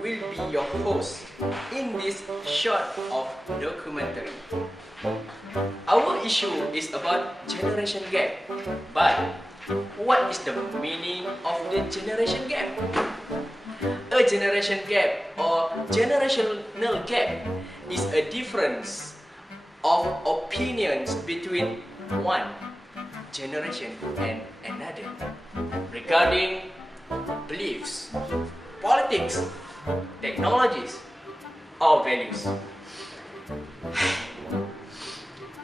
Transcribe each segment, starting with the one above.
Will be your host in this short of documentary. Our issue is about generation gap. But what is the meaning of the generation gap? A generation gap or generational gap is a difference of opinions between one generation and another regarding beliefs, politics, technologies, or values.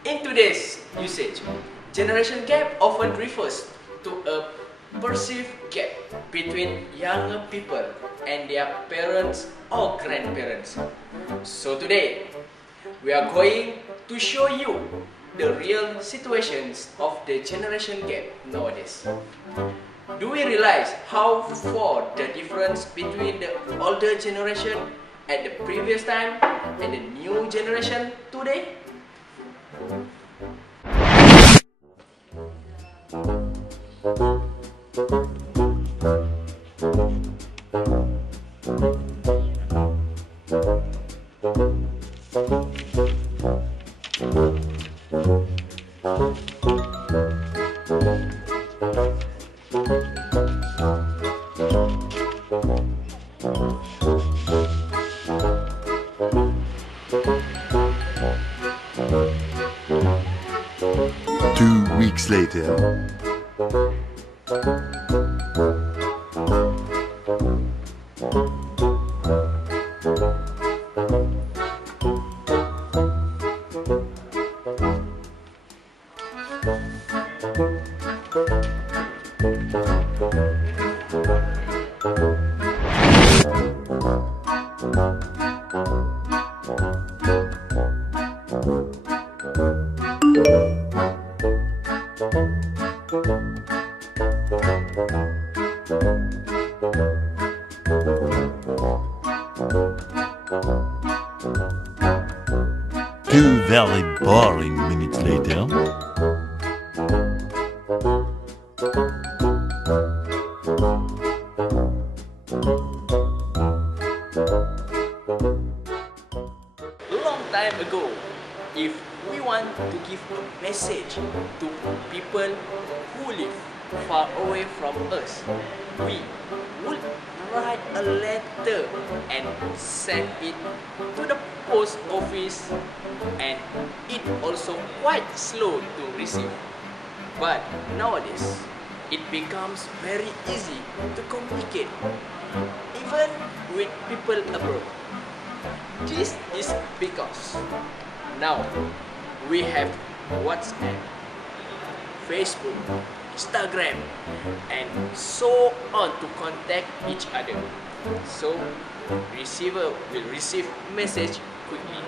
In today's usage, generation gap often refers to a perceived gap between younger people and their parents or grandparents. So today, we are going to show you the real situations of the generation gap nowadays. Do we realize how far the difference between the older generation at the previous time and the new generation today? Weeks later. Two very boring minutes later. Long time ago, if we want to give a message to people who live far away from us, we would write a letter and send it to the post office, and it also quite slow to receive. But nowadays, it becomes very easy to communicate, even with people abroad. This is because now we have WhatsApp, Facebook, Instagram, and so on to contact each other. So, receiver will receive message quickly.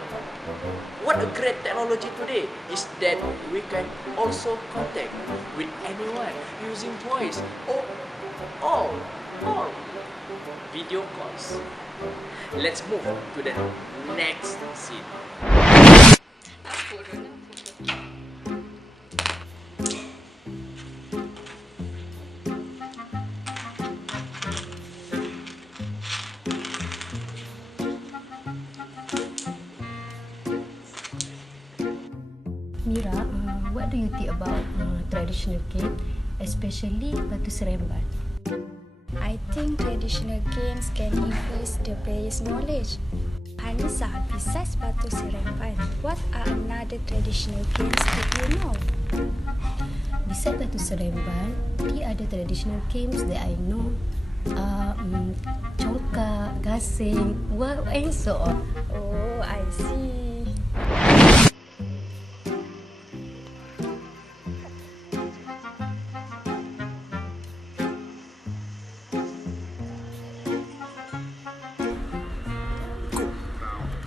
What a great technology today is that we can also contact with anyone using voice or video calls. Let's move to the next scene. Mira, what do you think about traditional cake, especially batu seremban? I think traditional games can increase the player's knowledge. Hanisa, besides Batu Seremban, what are another traditional games that you know? Besides Batu Seremban, the other traditional games that I know are congkak, gasing, and so on. Oh, I see.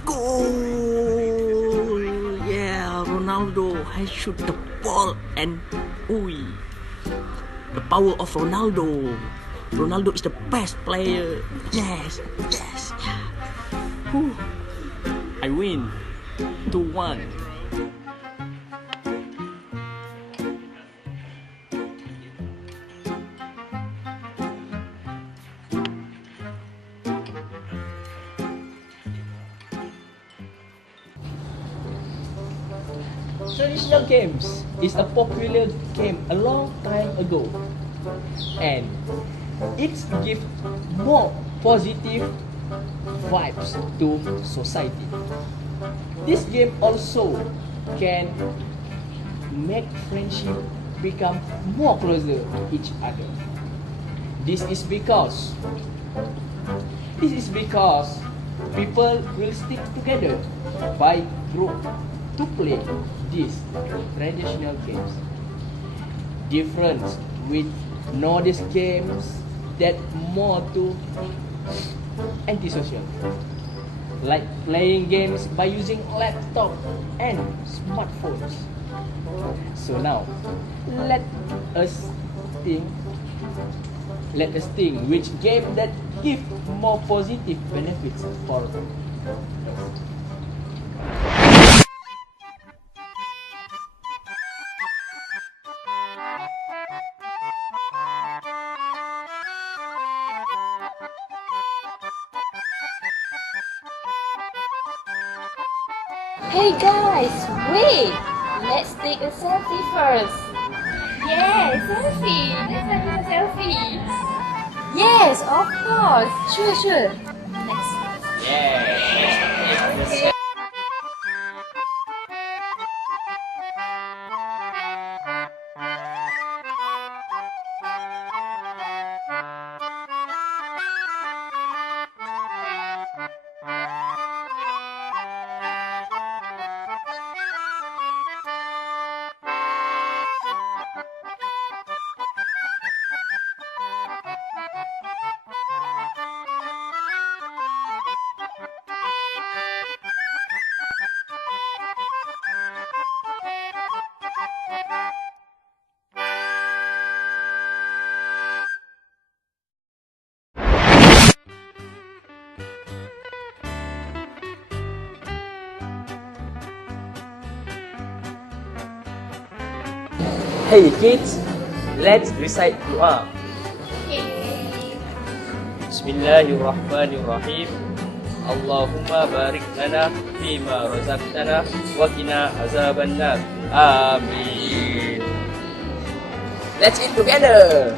Goal! Yeah, Ronaldo has shoot the ball and the power of Ronaldo. Ronaldo is the best player. Yes. Yeah. Whew. I win 2-1. Traditional games is a popular game a long time ago, and it gives more positive vibes to society. This game also can make friendship become more closer to each other. This is because people will stick together by group to play these traditional games. Difference with nowadays games that more to antisocial, like playing games by using laptop and smartphones. So now, let us think which game that give more positive benefits for us. Hey guys, wait! Let's take a selfie first. Yeah, selfie. Let's have a selfie. Yes, of course. Sure. Yeah. Hey kids, let's recite doa. Bismillahirrahmanirrahim. Allahumma barik lana fima razaqtana wa qina azabannar. Amin. Let's eat together.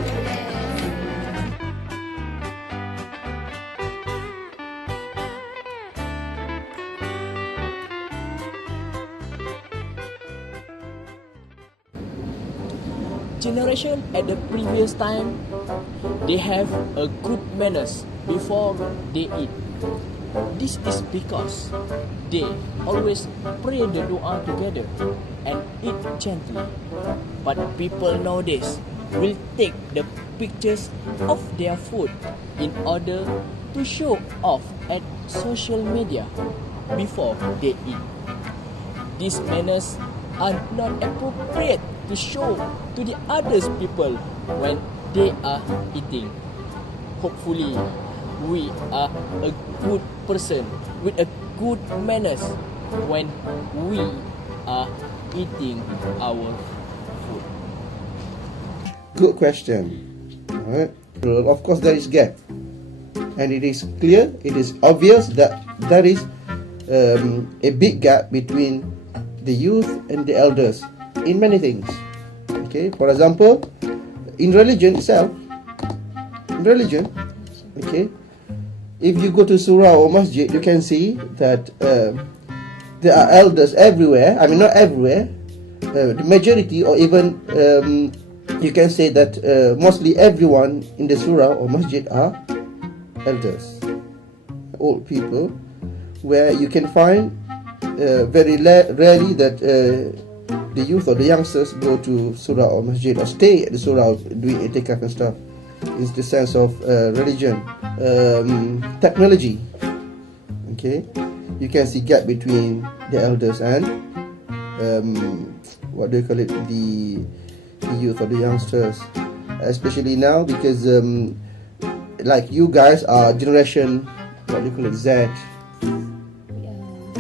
Generation at the previous time, they have a good manners before they eat. This is because they always pray the dua together and eat gently. But people nowadays will take the pictures of their food in order to show off at social media before they eat. These manners are not appropriate to show to the others people when they are eating. Hopefully, we are a good person with a good manners when we are eating our food. Good question. Alright. Of course, there is gap, and it is clear, it is obvious that there is a big gap between the youth and the elders in many things. Okay, for example, in religion itself, religion. Okay, if you go to surah or masjid, you can see that there are elders everywhere. I mean, not everywhere. The majority, or even you can say that mostly everyone in the surah or masjid are elders, old people, where you can find very rarely that the youth or the youngsters go to surah or masjid or stay at the surah doing itikaf and stuff. It's the sense of religion, technology. Okay, you can see gap between the elders and what do you call it, the youth or the youngsters, especially now because like you guys are generation, what do you call it, Z,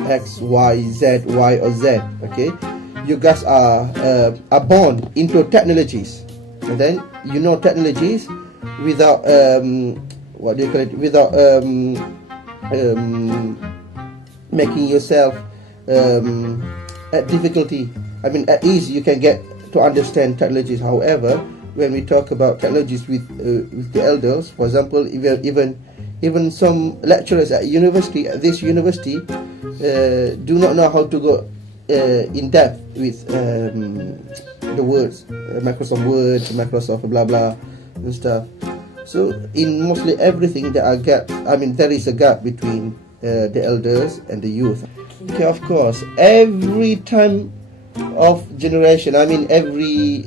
X, Y, Z, Y or Z. Okay, you guys are born into technologies, and then you know technologies without what do you call it, without making yourself at difficulty. I mean, at ease you can get to understand technologies. However, when we talk about technologies with the elders, for example, even some lecturers at this university do not know how to go in depth with the words, Microsoft Word, Microsoft blah blah and stuff. So in mostly everything there are gaps. I mean, there is a gap between the elders and the youth. Okay, of course, every time of generation, I mean every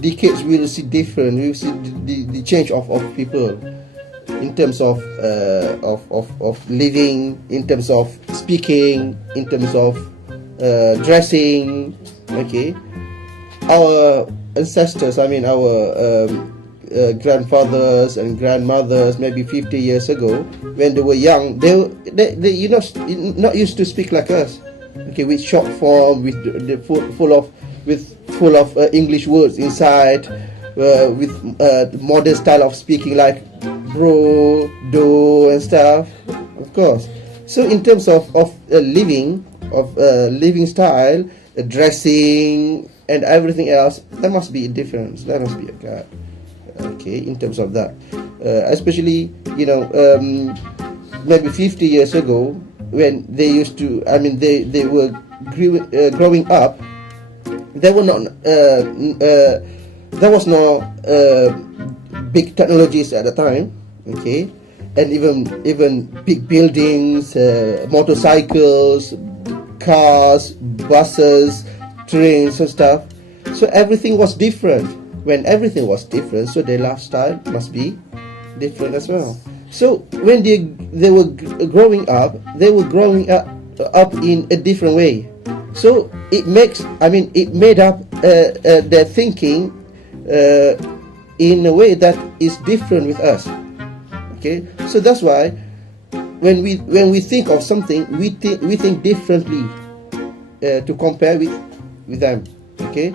decades we will see different. We will see the change of people in terms of living, in terms of speaking, in terms of dressing. Okay, our ancestors, I mean our grandfathers and grandmothers, maybe 50 years ago, when they were young, they you know not used to speak like us. Okay, with short form, with the full of English words inside, with modern style of speaking like bro, do and stuff. Of course. So in terms of living style, dressing and everything else, there must be a difference. There must be a gap. Okay, in terms of that, especially maybe 50 years ago, when they used to, I mean, they were growing up, there were not there was no big technologies at the time. Okay, and even big buildings, motorcycles, cars, buses, trains and stuff. So everything was different. When everything was different, so their lifestyle must be different as well. So when they were growing up, they were growing up in a different way. So it made up their thinking in a way that is different with us. Okay, so that's why when we think of something, we think differently to compare with them. Okay,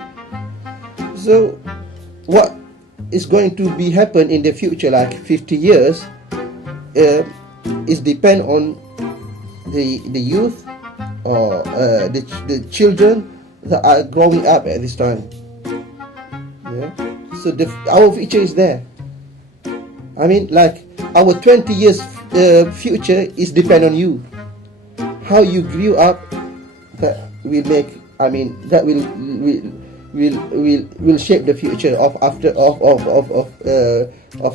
so what is going to be happen in the future, like 50 years, is depend on the youth or the children that are growing up at this time. Yeah. So our future is there. I mean, like our 20 years future is depend on you. How you grew up, that will make. I mean, that will shape the future of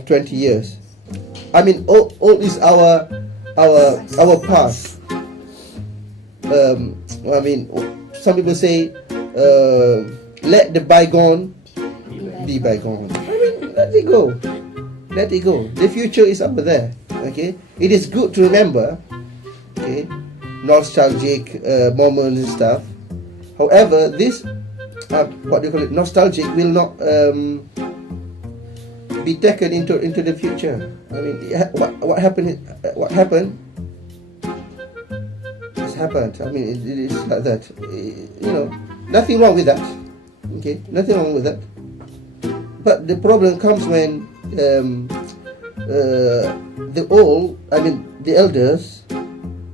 20 years. I mean, all is our past. I mean, some people say, let the bygone be bygone. I mean, let it go. Let it go. The future is over there. Okay, it is good to remember. Okay, nostalgic moments and stuff. However, this what do you call it? Nostalgic will not be taken into the future. I mean, what happened? What happened? It's happened. I mean, it is like that. Nothing wrong with that. Okay, nothing wrong with that. But the problem comes when the elders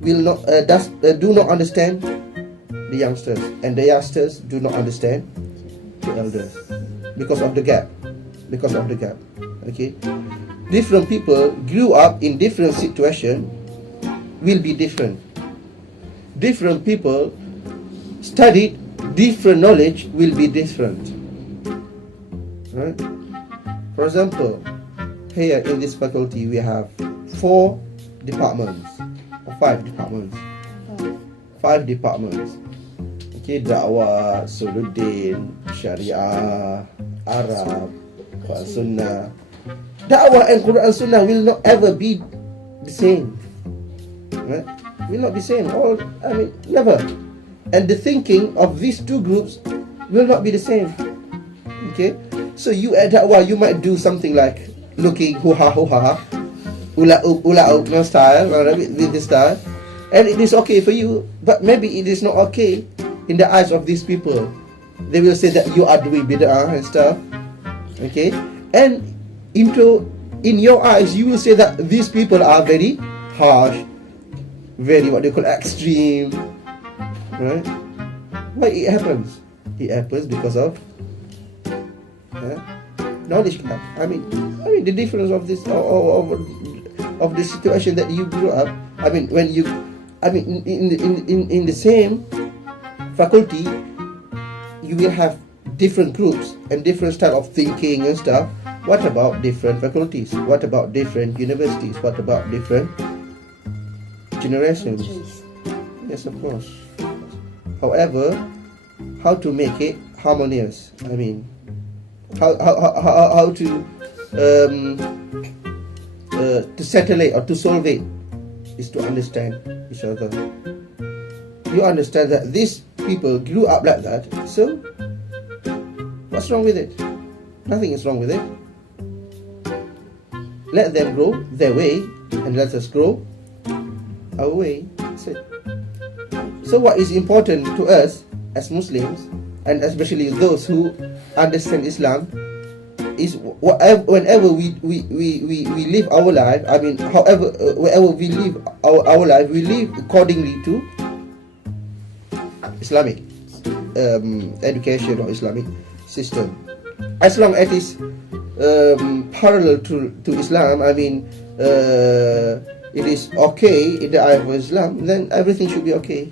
will not do not understand the youngsters, and the youngsters do not understand the elders because of the gap. Okay, different people grew up in different situation will be different. Different people studied different knowledge will be different. Right? For example, here in this faculty we have 4 departments or 5 departments. 5 departments. Okay, dakwah, suluddin, syariah, Arab, Quran Sunnah. Dakwah and Quran Sunnah will not ever be the same. Right? Will not be same. Never. And the thinking of these 2 groups will not be the same. Okay? So you at dakwah, you might do something like looking hoo-ha, ula style, with this style. And it is okay for you, but maybe it is not okay in the eyes of these people. They will say that you are doing bid'ah and stuff. Okay? And in your eyes, you will say that these people are very harsh, very what they call extreme. Right? Why it happens? It happens because of knowledge gap. I mean the difference of this of the situation that you grew up. When you in the same faculty, you will have different groups and different style of thinking and stuff. What about different faculties? What about different universities? What about different generations? Yes, of course. However, how to make it harmonious? How to settle it or to solve it is to understand each other. You understand that these people grew up like that, so what's wrong with it? Nothing is wrong with it. Let them grow their way and let us grow our way. That's it. So what is important to us as Muslims, and especially those who understand Islam, is whenever we live our life, wherever we live our life, we live accordingly to Islamic education or Islamic system. As long as it is parallel to Islam, it is okay in the eye of Islam, then everything should be okay.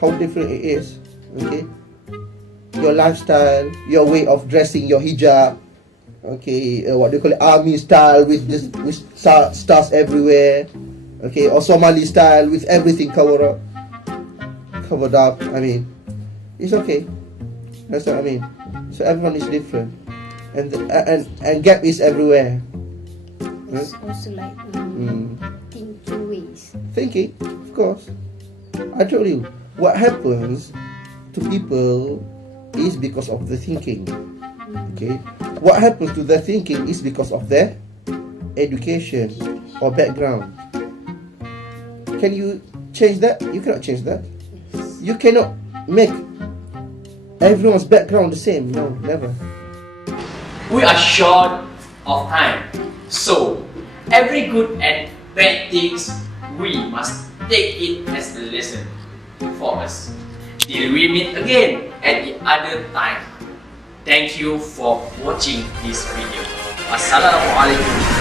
How different it is, okay? Your lifestyle, your way of dressing, your hijab, okay, what do you call it, army style with stars everywhere, okay, or Somali style with everything covered up. It's okay. That's what I mean. So everyone is different, and gap is everywhere. It's also like thinking ways. Thinking, of course. I told you, what happens to people is because of the thinking. Okay, what happens to their thinking is because of their education or background. Can you change that? You cannot change that. You cannot make everyone's background the same. No, never. We are short of time, so every good and bad things we must take it as a lesson for us. Till we meet again at the other time. Thank you for watching this video. Wassalamualaikum.